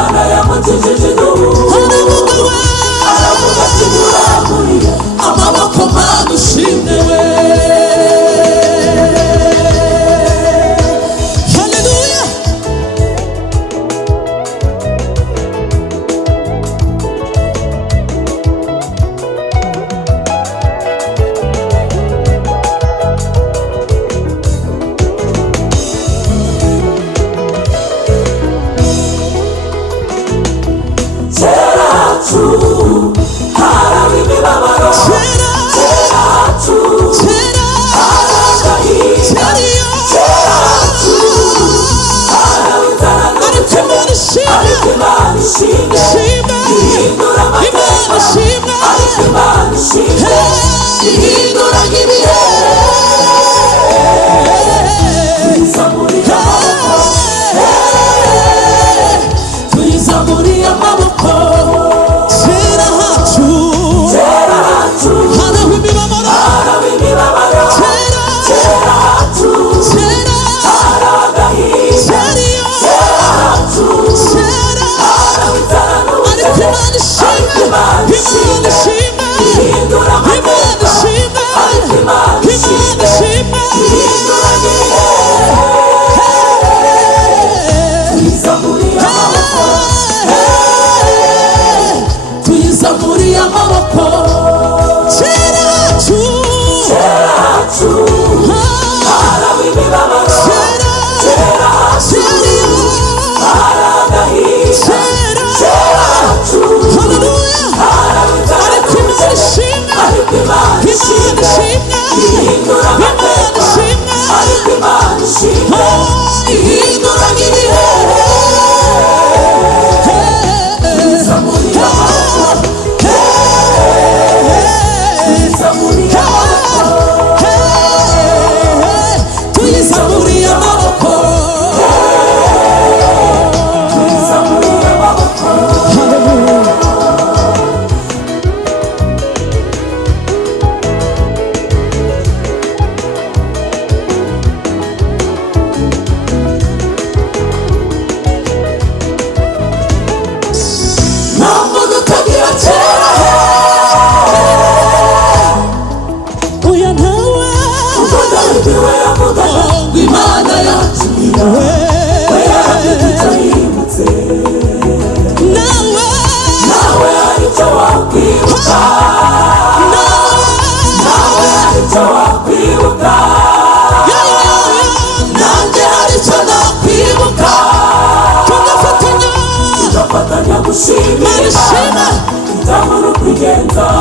Imana yamukijije idubu. Aravuga ati muramburiye amaboko Mana ushimwe we. Haleluya. Ceracu haraba imibabaro, ceracu haraba agahinda, ceracu haraba inzara n'ubukene, ariko Imana ishimwe ihindura amateka, ariko Imana ishimwe ihindura nk'ibihe. Tuyizamuriye amaboko, tuyizamuriye amaboko.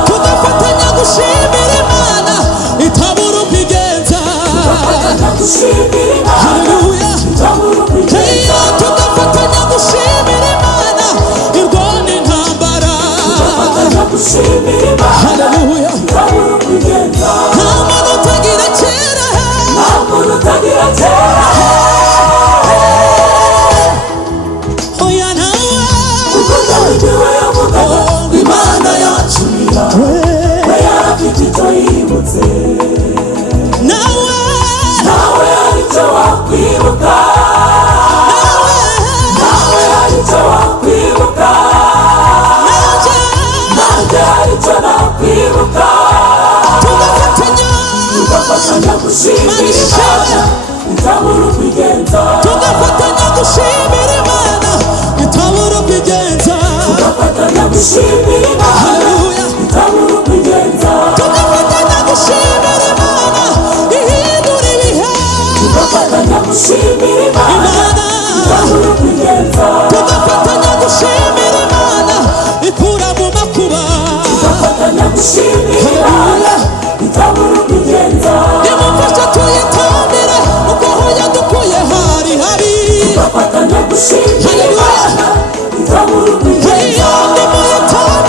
Tugafatanya gushimira Imana itabura ukwigenza. Haleluya. Tugafatanya gushimira Imana irwana intambara. Haleluya. Nta muntu utagira kera, nta muntu utagira kera. Oya nawe kuko Dawidi we yavugaga Imana yacu we yarafite icyo yibutse. Nawe hari icyo wakwibuka, nawe hari icyo wakwibuka, nanjye hari icyo nakwibuka. Tugafatanya gushimira Imana itabura ukwigenza. Tugafatanya gushimira Imana itabura ukwigenza. Tugafatanya gushimira Imana itabura ukwigenza. Tugafatanya gushimira Imana ihindura ibihe. Tugafatanya gushimira Imana itabura ukwigenza. Tugafatanya gushimira Imana ikura mu makuba. Tugafatanya gushimira Imana itabura ukwigenza. Nimufashe tuyitondere uko aho yadukuye hari habi. Tugafatanya gushimira Imana itabura ukwigenza. Nimuyitondere